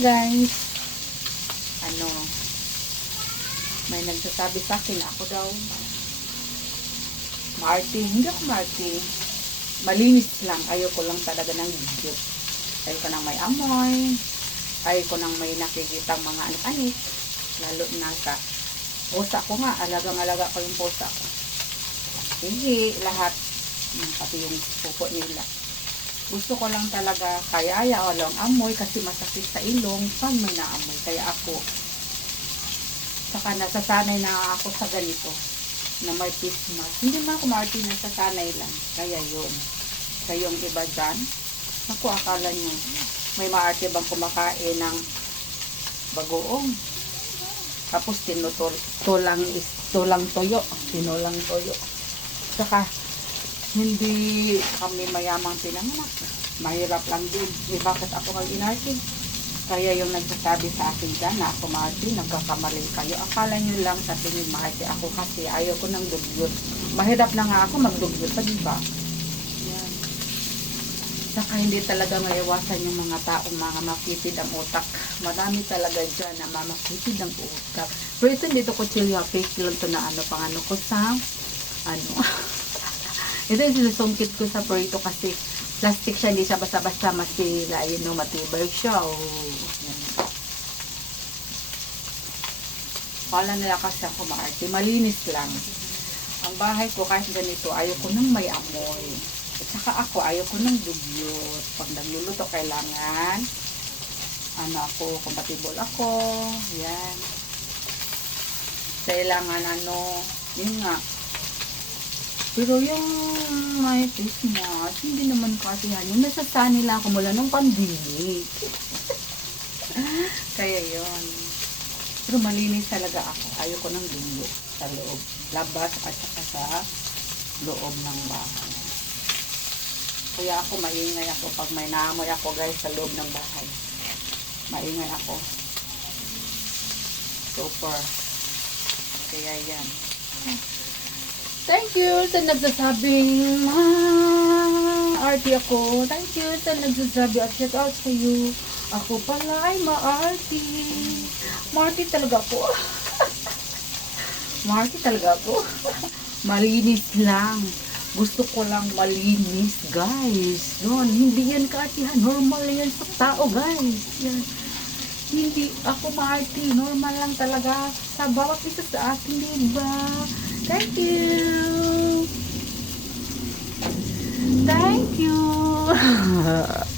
Guys, ano, may nagsasabi sa akin ako daw maarte. Hindi ako maarte, malinis lang. Ayoko lang talaga ng video. Ayoko nang may amoy, ayoko nang may nakikita mga anik-anik, lalo na sa pusa ko nga. Alagang-alaga ko yung pusa ko, hindi lahat, pati yung pupo nila. Gusto ko lang talaga, kaya ayaw lang amoy kasi masakit sa ilong pag may naamoy. Kaya ako, saka nasasanay na ako sa ganito, na may face mask. Hindi man ako maarte, nasasanay lang. Kaya yun. Kayong iba dyan, naku, akala nyo, may maarte bang kumakain ng bagoong? Tapos tinulang toyo. Saka, hindi kami mayamang pinanganak. Mahirap lang din. Bakit ako mag-inarte? Kaya yung nagsasabi sa akin dyan na ako maarte, nagkakamali kayo. Akala nyo lang sa tingin maarte ako kasi ayaw ko ng dugyot. Mahirap na nga ako magdugyot sa diba? Yan. Saka hindi talaga maiwasan yung mga taong mga makitid ang utak. Marami talaga dyan na mamakitid ang utak. Pero ito dito ko chilya, fake lang ito na pangano ko sa ito yung sinusungkit ko sa prito kasi plastic siya, hindi siya basta-basta masila. Yun no, matibay siya. Kala nila kasi ako maarte, malinis lang. Ang bahay ko kahit ganito, ayoko nang may amoy. At saka ako, ayoko nang dugyot. Pag nagluluto, kailangan compatible ako. Yan. Kailangan yun nga. Pero yung may face mask, hindi naman kasi yan. Yung nasasanay lang ako mula nung pandemic. Kaya yun. Pero malinis talaga ako. Ayoko ng dugo sa loob. Labas at saka sa loob ng bahay. Kaya ako, maingay ako pag may naamoy ako guys sa loob ng bahay. Maingay ako. Super. Kaya yan. Thank you sa nagsasabing maarte ako. Thank you sa nagsasabi at shout out sa you. Ako pala ay maarte. Maarte talaga ako. Maarte talaga ako. Malinis lang. Gusto ko lang malinis, guys. Doon, hindi yan kaartihan. Normal yan sa tao, guys. Yan. Hindi ako maarte. Normal lang talaga sa bawat isa sa atin, diba? Thank you. Thank you.